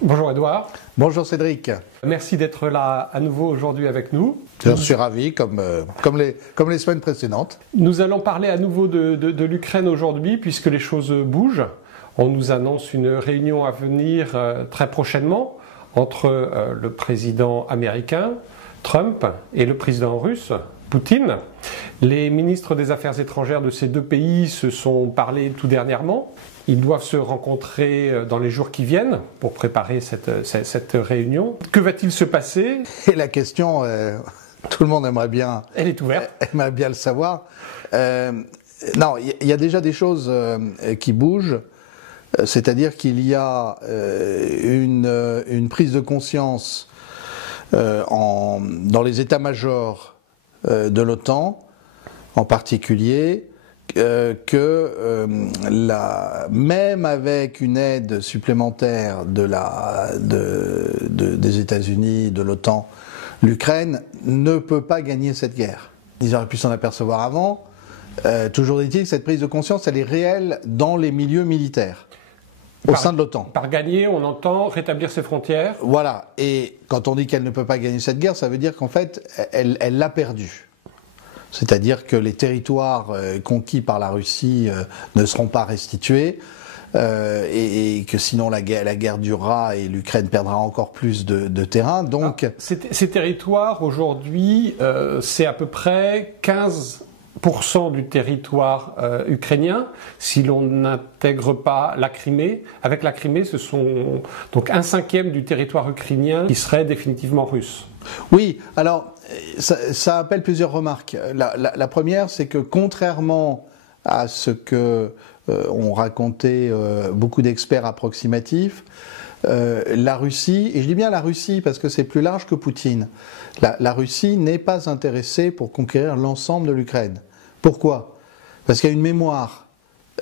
Bonjour Edouard. Bonjour Cédric. Merci d'être là à nouveau aujourd'hui avec nous. Je suis ravi, comme les semaines précédentes. Nous allons parler à nouveau de l'Ukraine aujourd'hui puisque les choses bougent. On nous annonce une réunion à venir très prochainement entre le président américain, Trump, et le président russe, Poutine. Les ministres des Affaires étrangères de ces deux pays se sont parlé tout dernièrement. Ils doivent se rencontrer dans les jours qui viennent pour préparer cette réunion. Que va-t-il se passer? Et la question, tout le monde aimerait bien... Elle est ouverte. Aimerait bien le savoir. Non, il y a déjà des choses qui bougent. C'est-à-dire qu'il y a une prise de conscience dans les états-majors de l'OTAN, en particulier, même avec une aide supplémentaire des États-Unis, de l'OTAN, l'Ukraine ne peut pas gagner cette guerre. Ils auraient pu s'en apercevoir avant. Toujours est-il que cette prise de conscience, elle est réelle dans les milieux militaires, au sein de l'OTAN. Par gagner, on entend rétablir ses frontières. Voilà. Et quand on dit qu'elle ne peut pas gagner cette guerre, ça veut dire qu'en fait, elle l'a perdue. C'est-à-dire que les territoires conquis par la Russie ne seront pas restitués et que sinon la guerre durera et l'Ukraine perdra encore plus de terrain. Donc, ces territoires, aujourd'hui, c'est à peu près 15% du territoire ukrainien, si l'on n'intègre pas la Crimée. Avec la Crimée, ce sont donc 1/5 du territoire ukrainien qui serait définitivement russe. Oui, alors ça appelle plusieurs remarques. La première, c'est que contrairement à ce que ont raconté beaucoup d'experts approximatifs, la Russie, et je dis bien la Russie parce que c'est plus large que Poutine, la Russie n'est pas intéressée pour conquérir l'ensemble de l'Ukraine. Pourquoi? Parce qu'il y a une mémoire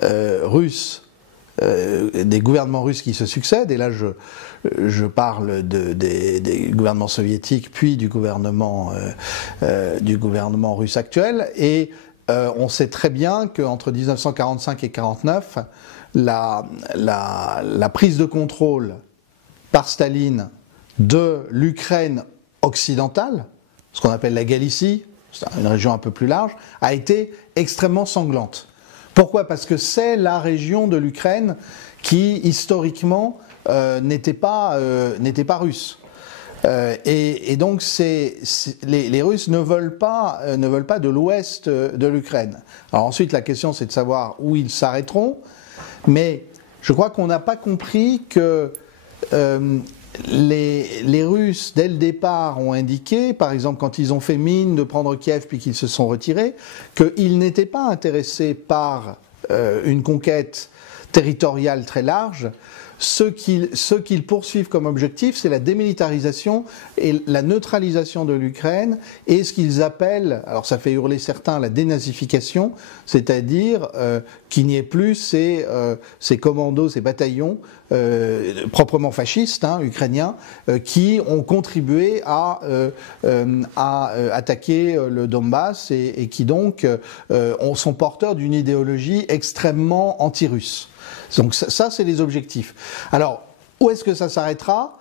russe, des gouvernements russes qui se succèdent, et là je parle des gouvernements soviétiques puis du gouvernement russe actuel, et on sait très bien qu'entre 1945 et 1949, la prise de contrôle par Staline de l'Ukraine occidentale, ce qu'on appelle la Galicie, c'est une région un peu plus large, a été extrêmement sanglante. Pourquoi? Parce que c'est la région de l'Ukraine qui, historiquement, n'était pas russe. Et donc, les Russes ne veulent pas de l'ouest de l'Ukraine. Alors ensuite, la question, c'est de savoir où ils s'arrêteront. Mais je crois qu'on n'a pas compris que les Russes, dès le départ, ont indiqué, par exemple quand ils ont fait mine de prendre Kiev puis qu'ils se sont retirés, qu'ils n'étaient pas intéressés par une conquête territoriale très large. Ce qu'ils poursuivent comme objectif, c'est la démilitarisation et la neutralisation de l'Ukraine et ce qu'ils appellent, alors ça fait hurler certains, la dénazification, c'est-à-dire qu'il n'y ait plus ces commandos, ces bataillons proprement fascistes, ukrainiens, qui ont contribué à attaquer le Donbass et qui donc sont porteurs d'une idéologie extrêmement anti-russe. Donc ça, c'est les objectifs. Alors, où est-ce que ça s'arrêtera?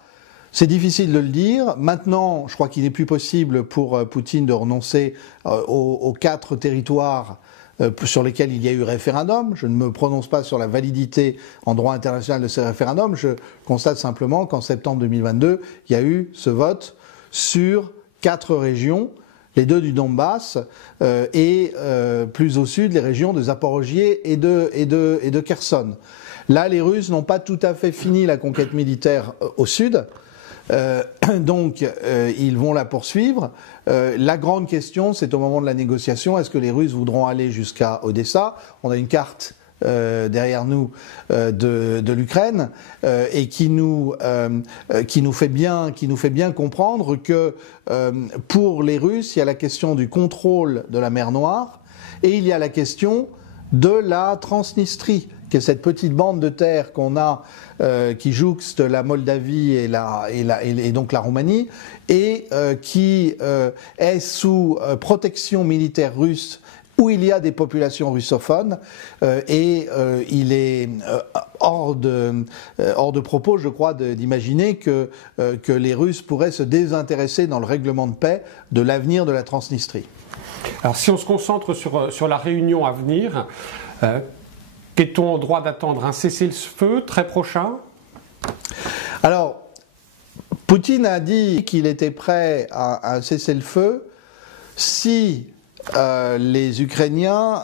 C'est difficile de le dire. Maintenant, je crois qu'il n'est plus possible pour Poutine de renoncer aux 4 territoires sur lesquels il y a eu référendum. Je ne me prononce pas sur la validité en droit international de ces référendums. Je constate simplement qu'en septembre 2022, il y a eu ce vote sur 4 régions, les 2 du Donbass et plus au sud, les régions de Zaporožié et de Kherson. Là, les Russes n'ont pas tout à fait fini la conquête militaire au sud, donc ils vont la poursuivre. La grande question, c'est au moment de la négociation, est-ce que les Russes voudront aller jusqu'à Odessa? On a une carte derrière nous de l'Ukraine et qui nous fait bien comprendre que pour les Russes, il y a la question du contrôle de la mer Noire et il y a la question de la Transnistrie, qui est cette petite bande de terre qu'on a qui jouxte la Moldavie et donc la Roumanie et qui est sous protection militaire russe où il y a des populations russophones il est hors de propos, je crois, d'imaginer que les Russes pourraient se désintéresser dans le règlement de paix de l'avenir de la Transnistrie. Alors si on se concentre sur la réunion à venir, qu'est-on en droit d'attendre un cessez-le-feu très prochain? Alors, Poutine a dit qu'il était prêt à un cessez-le-feu si les Ukrainiens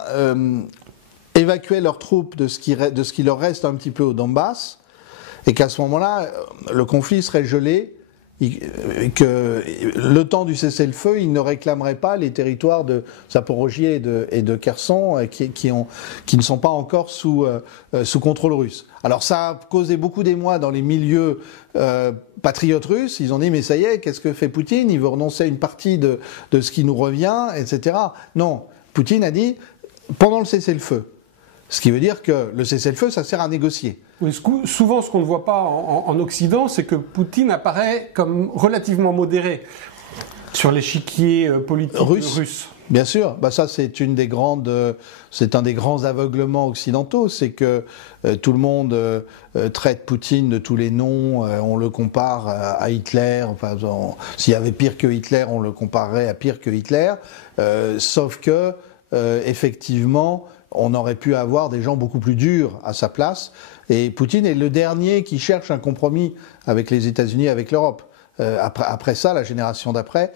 évacuaient leurs troupes de ce qui leur reste un petit peu au Donbass, et qu'à ce moment-là, le conflit serait gelé, et que le temps du cessez-le-feu, il ne réclamerait pas les territoires de Zaporogie et de Kherson qui ne sont pas encore sous contrôle russe. Alors ça a causé beaucoup d'émoi dans les milieux patriotes russes. Ils ont dit mais ça y est, qu'est-ce que fait Poutine? Il veut renoncer à une partie de ce qui nous revient, etc. Non, Poutine a dit pendant le cessez-le-feu. Ce qui veut dire que le cessez-le-feu, ça sert à négocier. Oui, souvent, ce qu'on ne voit pas en Occident, c'est que Poutine apparaît comme relativement modéré sur l'échiquier politique russe. Bien sûr, ça c'est un des grands aveuglements occidentaux, c'est que tout le monde traite Poutine de tous les noms, on le compare à Hitler, enfin s'il y avait pire que Hitler, on le comparerait à pire que Hitler, sauf que effectivement, on aurait pu avoir des gens beaucoup plus durs à sa place, et Poutine est le dernier qui cherche un compromis avec les États-Unis, avec l'Europe. Après ça, la génération d'après,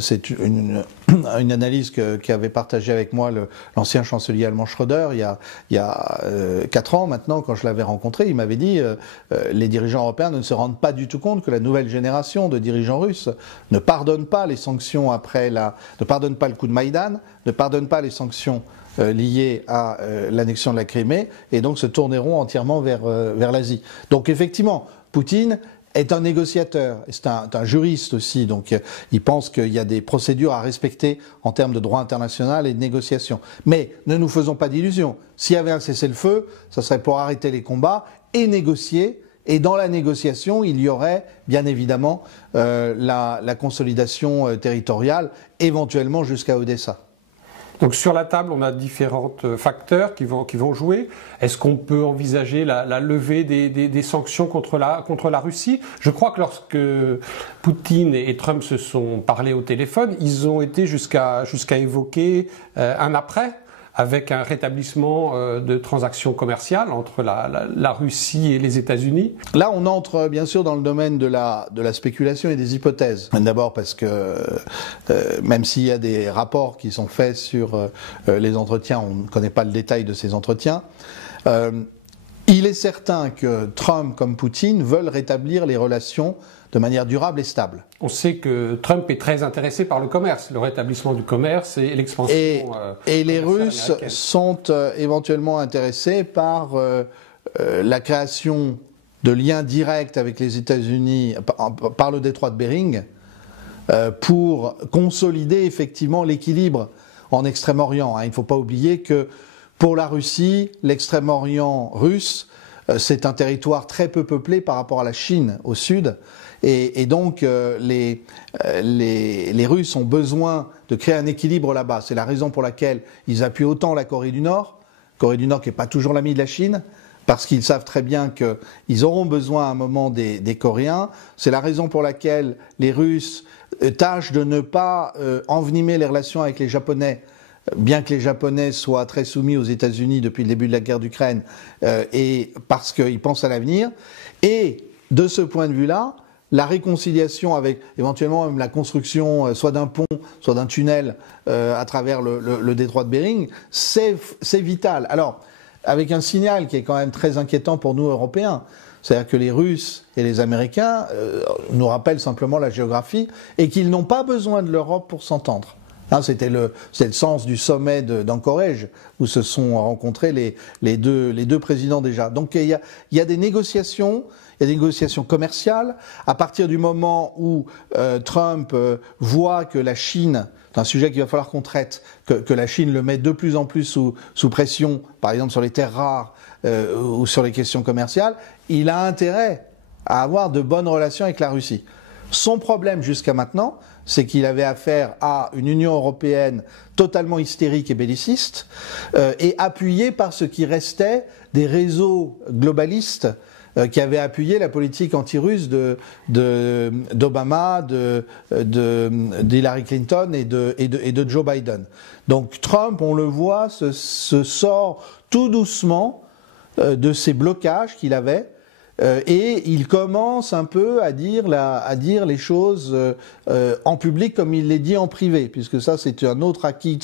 c'est une analyse qu'avait partagée avec moi l'ancien chancelier allemand Schröder il y a 4 ans maintenant, quand je l'avais rencontré. Il m'avait dit les dirigeants européens ne se rendent pas du tout compte que la nouvelle génération de dirigeants russes ne pardonne pas les sanctions ne pardonne pas le coup de Maïdan, ne pardonne pas les sanctions liées à l'annexion de la Crimée, et donc se tourneront entièrement vers l'Asie. Donc effectivement, Poutine est un négociateur, c'est un juriste aussi, donc il pense qu'il y a des procédures à respecter en termes de droit international et de négociation. Mais ne nous faisons pas d'illusions, s'il y avait un cessez-le-feu, ça serait pour arrêter les combats et négocier, et dans la négociation, il y aurait bien évidemment la consolidation territoriale, éventuellement jusqu'à Odessa. Donc sur la table, on a différents facteurs qui vont jouer. Est-ce qu'on peut envisager la levée des sanctions contre la Russie? Je crois que lorsque Poutine et Trump se sont parlé au téléphone, ils ont été jusqu'à évoquer un après, avec un rétablissement de transactions commerciales entre la Russie et les États-Unis. Là, on entre bien sûr dans le domaine de la spéculation et des hypothèses. D'abord parce que même s'il y a des rapports qui sont faits sur les entretiens, on ne connaît pas le détail de ces entretiens. Il est certain que Trump comme Poutine veulent rétablir les relations de manière durable et stable. On sait que Trump est très intéressé par le commerce, le rétablissement du commerce et l'expansion. Et les Russes sont éventuellement intéressés par la création de liens directs avec les États-Unis par le détroit de Bering pour consolider effectivement l'équilibre en Extrême-Orient. Il ne faut pas oublier que pour la Russie, l'Extrême-Orient russe, c'est un territoire très peu peuplé par rapport à la Chine au sud. Et donc les Russes ont besoin de créer un équilibre là-bas. C'est la raison pour laquelle ils appuient autant la Corée du Nord qui n'est pas toujours l'ami de la Chine, parce qu'ils savent très bien qu'ils auront besoin à un moment des Coréens. C'est la raison pour laquelle les Russes tâchent de ne pas envenimer les relations avec les Japonais, bien que les Japonais soient très soumis aux États-Unis depuis le début de la guerre d'Ukraine, et parce qu'ils pensent à l'avenir. Et de ce point de vue-là, la réconciliation avec éventuellement même la construction soit d'un pont, soit d'un tunnel à travers le détroit de Bering, c'est vital. Alors, avec un signal qui est quand même très inquiétant pour nous Européens, c'est-à-dire que les Russes et les Américains nous rappellent simplement la géographie et qu'ils n'ont pas besoin de l'Europe pour s'entendre. C'était le sens du sommet d'Anchorage où se sont rencontrés les deux présidents déjà. Donc il y a des négociations. Il y a des négociations commerciales. À partir du moment où Trump voit que la Chine, c'est un sujet qu'il va falloir qu'on traite, que la Chine le met de plus en plus sous pression, par exemple sur les terres rares ou sur les questions commerciales, il a intérêt à avoir de bonnes relations avec la Russie. Son problème jusqu'à maintenant, c'est qu'il avait affaire à une Union européenne totalement hystérique et belliciste, et appuyée par ce qui restait des réseaux globalistes qui avaient appuyé la politique anti-russe d'Obama, d'Hillary Clinton et de Joe Biden. Donc Trump, on le voit, se sort tout doucement de ces blocages qu'il avait, et il commence un peu à dire les choses en public comme il les dit en privé, puisque ça c'est un autre acquis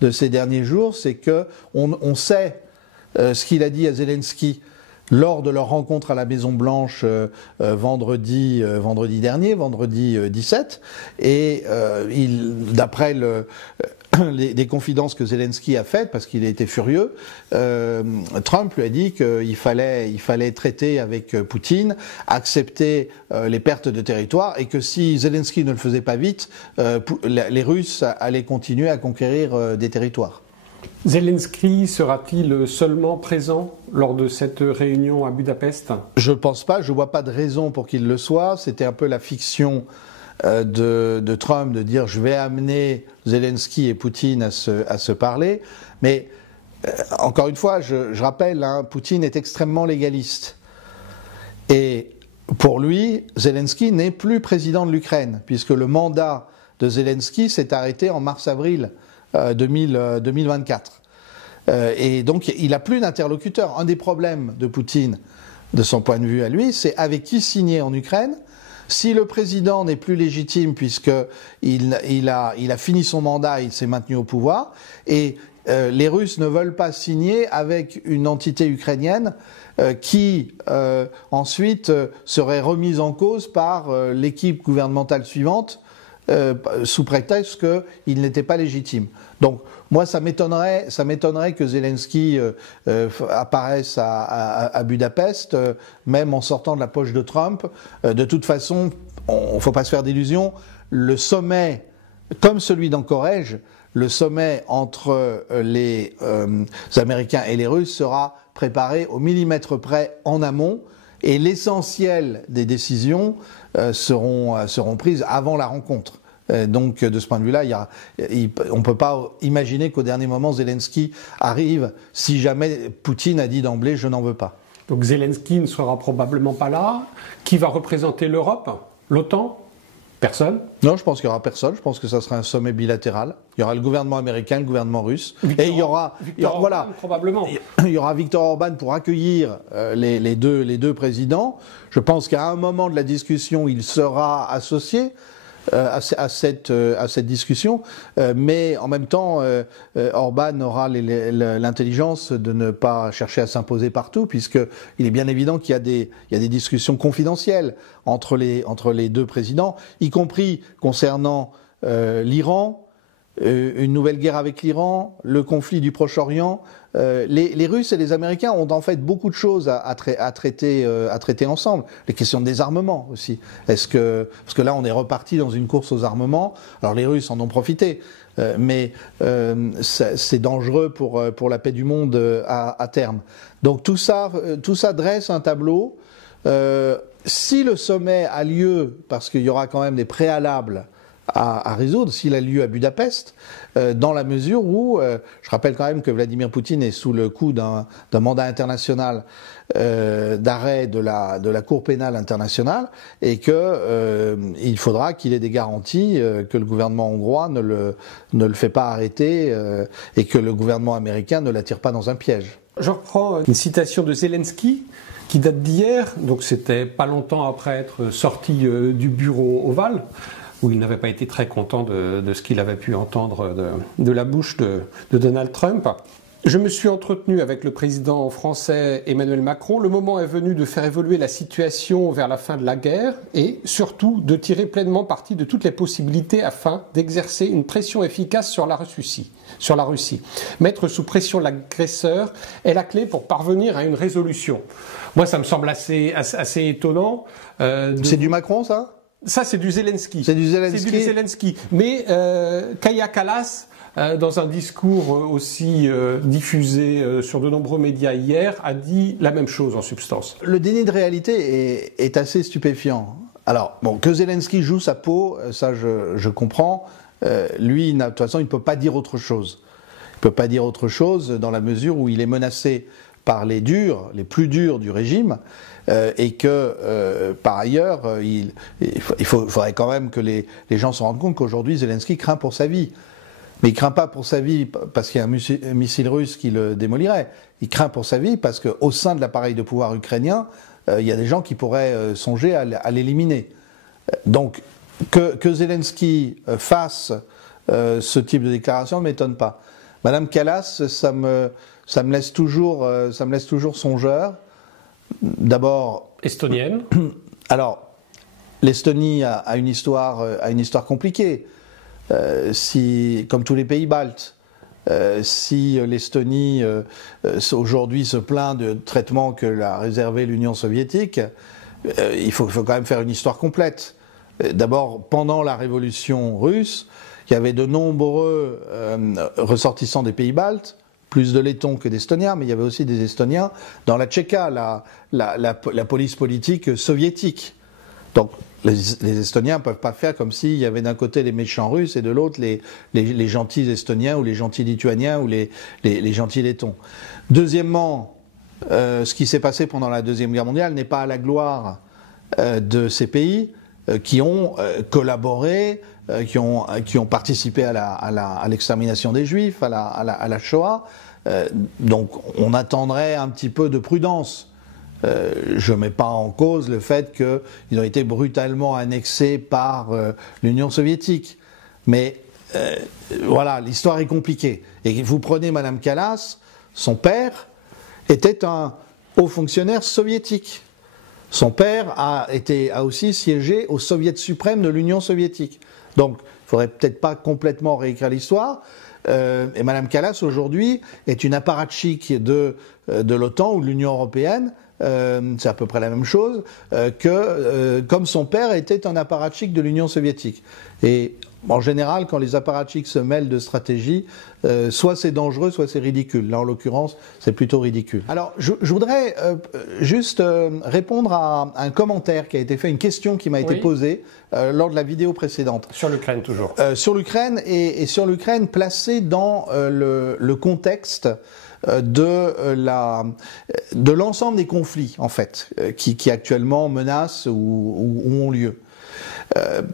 de ces derniers jours, c'est que on sait ce qu'il a dit à Zelensky lors de leur rencontre à la Maison Blanche vendredi dernier, vendredi 17, et d'après des confidences que Zelensky a faites, parce qu'il a été furieux, Trump lui a dit qu'il fallait traiter avec Poutine, accepter les pertes de territoire, et que si Zelensky ne le faisait pas vite, les Russes allaient continuer à conquérir des territoires. Zelensky sera-t-il seulement présent lors de cette réunion à Budapest? Je pense pas, je vois pas de raison pour qu'il le soit. C'était un peu la fiction de Trump de dire je vais amener Zelensky et Poutine à se parler. Mais encore une fois, je rappelle, Poutine est extrêmement légaliste. Et pour lui, Zelensky n'est plus président de l'Ukraine, puisque le mandat de Zelensky s'est arrêté en mars-avril 2024. Et donc il n'a plus d'interlocuteur. Un des problèmes de Poutine, de son point de vue à lui, c'est avec qui signer en Ukraine. Si le président n'est plus légitime puisqu'il a fini son mandat, il s'est maintenu au pouvoir, et les Russes ne veulent pas signer avec une entité ukrainienne qui ensuite serait remise en cause par l'équipe gouvernementale suivante, sous prétexte qu'il n'était pas légitime. Donc moi ça m'étonnerait que Zelensky apparaisse à Budapest, même en sortant de la poche de Trump. De toute façon, ne faut pas se faire d'illusions, le sommet, comme celui d'Anchorage, le sommet entre les Américains et les Russes sera préparé au millimètre près en amont, et l'essentiel des décisions seront prises avant la rencontre. Donc de ce point de vue-là, on ne peut pas imaginer qu'au dernier moment Zelensky arrive si jamais Poutine a dit d'emblée je n'en veux pas. Donc Zelensky ne sera probablement pas là. Qui va représenter l'Europe? L'OTAN? Personne? Non, je pense qu'il n'y aura personne. Je pense que ça sera un sommet bilatéral. Il y aura le gouvernement américain, le gouvernement russe. Et il y aura Orban, probablement. Il y aura Viktor Orban pour accueillir les deux présidents. Je pense qu'à un moment de la discussion, il sera associé à cette discussion, mais en même temps, Orban aura l'intelligence de ne pas chercher à s'imposer partout, puisqu'il est bien évident qu'il y a des discussions confidentielles entre les deux présidents, y compris concernant l'Iran, une nouvelle guerre avec l'Iran, le conflit du Proche-Orient. Les Russes et les Américains ont en fait beaucoup de choses à traiter ensemble. Les questions de désarmement aussi. Parce que là on est reparti dans une course aux armements. Alors les Russes en ont profité, mais c'est dangereux pour la paix du monde à terme. Donc tout ça dresse un tableau. Si le sommet a lieu, parce qu'il y aura quand même des préalables à résoudre, s'il a lieu à Budapest, dans la mesure où, je rappelle quand même que Vladimir Poutine est sous le coup d'un mandat international d'arrêt de la Cour pénale internationale, et il faudra qu'il ait des garanties que le gouvernement hongrois ne le fait pas arrêter, et que le gouvernement américain ne l'attire pas dans un piège. Je reprends une citation de Zelensky qui date d'hier, donc c'était pas longtemps après être sorti du bureau ovale, où il n'avait pas été très content de ce qu'il avait pu entendre de la bouche de Donald Trump. Je me suis entretenu avec le président français Emmanuel Macron. Le moment est venu de faire évoluer la situation vers la fin de la guerre et surtout de tirer pleinement parti de toutes les possibilités afin d'exercer une pression efficace sur la Russie. Mettre sous pression l'agresseur est la clé pour parvenir à une résolution. Moi, ça me semble assez étonnant. C'est du Macron, ça ? Ça, c'est du Zelensky. C'est du Zelensky. Mais Kaja Kallas, dans un discours aussi diffusé sur de nombreux médias hier, a dit la même chose en substance. Le déni de réalité est assez stupéfiant. Alors, bon, que Zelensky joue sa peau, ça je comprends. Lui, de toute façon, il ne peut pas dire autre chose. Il ne peut pas dire autre chose dans la mesure où il est menacé par les plus durs du régime, et que, par ailleurs, il faudrait quand même que les gens se rendent compte qu'aujourd'hui, Zelensky craint pour sa vie. Mais il ne craint pas pour sa vie parce qu'il y a un missile russe qui le démolirait. Il craint pour sa vie parce qu'au sein de l'appareil de pouvoir ukrainien, il y a des gens qui pourraient songer à l'éliminer. Donc, que Zelensky fasse ce type de déclaration ne m'étonne pas. Madame Kallas, ça me laisse toujours songeur. D'abord, estonienne. Alors, l'Estonie a une histoire compliquée. Comme tous les pays baltes, si l'Estonie aujourd'hui se plaint de traitement que l'a réservé l'Union soviétique, il faut quand même faire une histoire complète. D'abord, pendant la révolution russe, il y avait de nombreux ressortissants des pays baltes, plus de Lettons que d'Estoniens, mais il y avait aussi des Estoniens dans la Tchéka, la police politique soviétique. Donc, les Estoniens ne peuvent pas faire comme s'il y avait d'un côté les méchants Russes et de l'autre les gentils Estoniens ou les gentils Lituaniens ou les gentils Lettons. Deuxièmement, ce qui s'est passé pendant la Deuxième Guerre mondiale n'est pas à la gloire de ces pays qui ont collaboré, qui ont participé à l'extermination des Juifs, à la Shoah. Donc on attendrait un petit peu de prudence. Je ne mets pas en cause le fait qu'ils ont été brutalement annexés par l'Union soviétique. Mais voilà, l'histoire est compliquée. Et vous prenez Madame Kallas, son père était un haut fonctionnaire soviétique. Son père a aussi siégé au Soviet suprême de l'Union soviétique. Donc, il ne faudrait peut-être pas complètement réécrire l'histoire. Et Madame Kallas, aujourd'hui, est une apparatchik de l'OTAN ou de l'Union européenne. C'est à peu près la même chose comme son père était un apparatchik de l'Union soviétique. Et en général, quand les apparatchiks se mêlent de stratégie, soit c'est dangereux, soit c'est ridicule. Là, en l'occurrence, c'est plutôt ridicule. Alors, je voudrais juste répondre à un commentaire qui a été fait, une question qui m'a été posée lors de la vidéo précédente. Sur l'Ukraine, toujours. Sur l'Ukraine et sur l'Ukraine placée dans le contexte de l'ensemble des conflits, en fait, qui actuellement menacent ou ont lieu.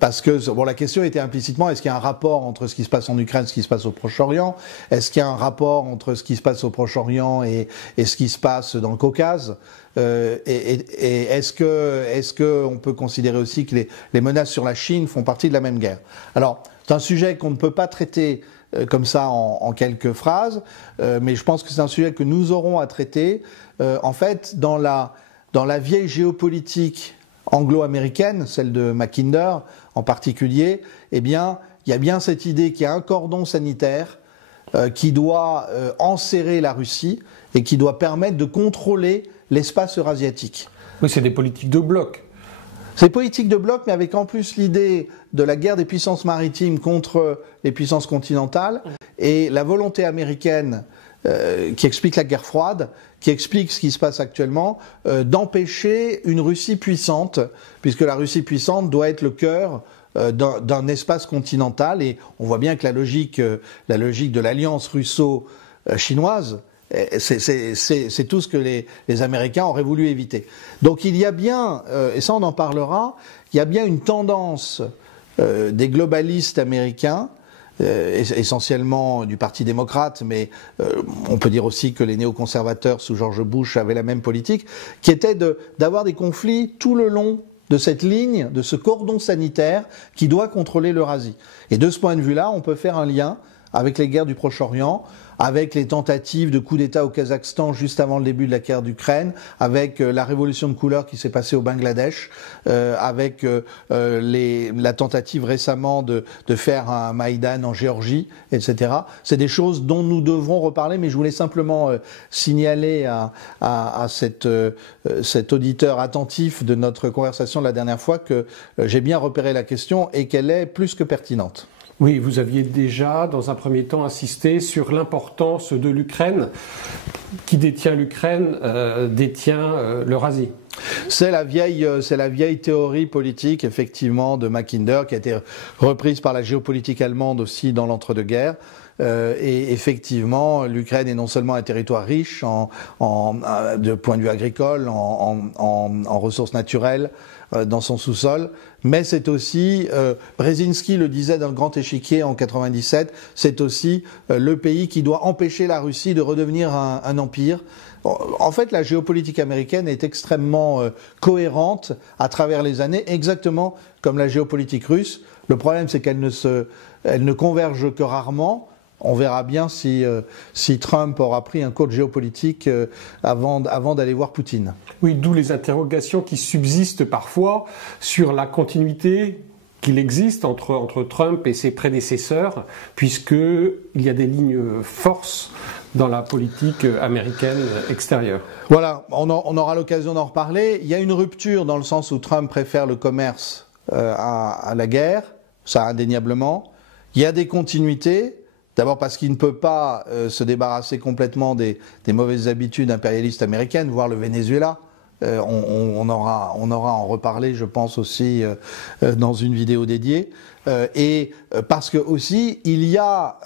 Parce que bon, la question était implicitement, est-ce qu'il y a un rapport entre ce qui se passe en Ukraine et ce qui se passe au Proche-Orient? Est-ce qu'il y a un rapport entre ce qui se passe au Proche-Orient et ce qui se passe dans le Caucase? Et est-ce que on peut considérer aussi que les menaces sur la Chine font partie de la même guerre? Alors, c'est un sujet qu'on ne peut pas traiter comme ça en quelques phrases, mais je pense que c'est un sujet que nous aurons à traiter. En fait, dans la vieille géopolitique anglo-américaine, celle de Mackinder en particulier, eh bien, il y a bien cette idée qu'il y a un cordon sanitaire qui doit enserrer la Russie et qui doit permettre de contrôler l'espace eurasiatique. Oui, c'est des politiques de bloc. C'est politique de bloc, mais avec en plus l'idée de la guerre des puissances maritimes contre les puissances continentales et la volonté américaine qui explique la guerre froide, qui explique ce qui se passe actuellement, d'empêcher une Russie puissante, puisque la Russie puissante doit être le cœur d'un espace continental, et on voit bien que la logique de l'alliance russo-chinoise, c'est tout ce que les Américains auraient voulu éviter. Donc il y a bien, et ça on en parlera, il y a bien une tendance des globalistes américains, essentiellement du Parti démocrate, mais on peut dire aussi que les néoconservateurs sous George Bush avaient la même politique, qui était d'avoir des conflits tout le long de cette ligne, de ce cordon sanitaire qui doit contrôler l'Eurasie. Et de ce point de vue-là, on peut faire un lien avec les guerres du Proche-Orient, avec les tentatives de coup d'État au Kazakhstan juste avant le début de la guerre d'Ukraine, avec la révolution de couleur qui s'est passée au Bangladesh, avec la tentative récemment de faire un Maïdan en Géorgie, etc. C'est des choses dont nous devrons reparler, mais je voulais simplement signaler à cet auditeur attentif de notre conversation de la dernière fois que j'ai bien repéré la question et qu'elle est plus que pertinente. Oui, vous aviez déjà, dans un premier temps, insisté sur l'importance de l'Ukraine. Qui détient l'Ukraine détient l'Eurasie. C'est la vieille théorie politique, effectivement, de Mackinder, qui a été reprise par la géopolitique allemande aussi dans l'entre-deux-guerres. Et effectivement, l'Ukraine est non seulement un territoire riche de point de vue agricole, en ressources naturelles, dans son sous-sol, mais c'est aussi, Brzezinski le disait dans le Grand Échiquier en 97, c'est aussi le pays qui doit empêcher la Russie de redevenir un empire. En fait, la géopolitique américaine est extrêmement cohérente à travers les années, exactement comme la géopolitique russe. Le problème, c'est qu'elle ne converge que rarement. On verra bien si Trump aura pris un cours de géopolitique avant d'aller voir Poutine. Oui, d'où les interrogations qui subsistent parfois sur la continuité qu'il existe entre Trump et ses prédécesseurs, puisqu'il y a des lignes forces dans la politique américaine extérieure. Voilà, on aura l'occasion d'en reparler. Il y a une rupture dans le sens où Trump préfère le commerce à la guerre, ça indéniablement. Il y a des continuités. D'abord parce qu'il ne peut pas se débarrasser complètement des mauvaises habitudes impérialistes américaines, voire le Venezuela. On aura à en reparler, je pense, aussi dans une vidéo dédiée. Et parce que aussi, il y a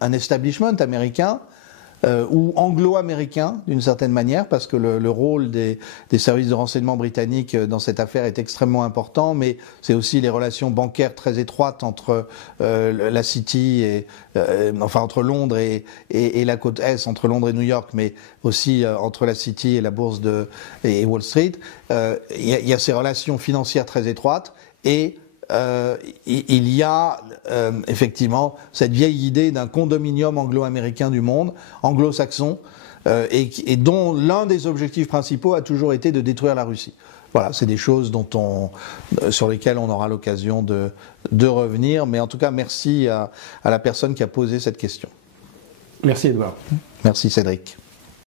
un establishment américain ou anglo-américain d'une certaine manière, parce que le rôle des services de renseignement britanniques dans cette affaire est extrêmement important, mais c'est aussi les relations bancaires très étroites entre la City entre Londres et la côte Est, entre Londres et New York, mais aussi entre la City et la bourse et Wall Street. Il y a ces relations financières très étroites et il y a effectivement cette vieille idée d'un condominium anglo-américain du monde, anglo-saxon, et dont l'un des objectifs principaux a toujours été de détruire la Russie. Voilà, c'est des choses sur lesquelles on aura l'occasion de revenir, mais en tout cas merci à la personne qui a posé cette question. Merci Edouard. Merci Cédric.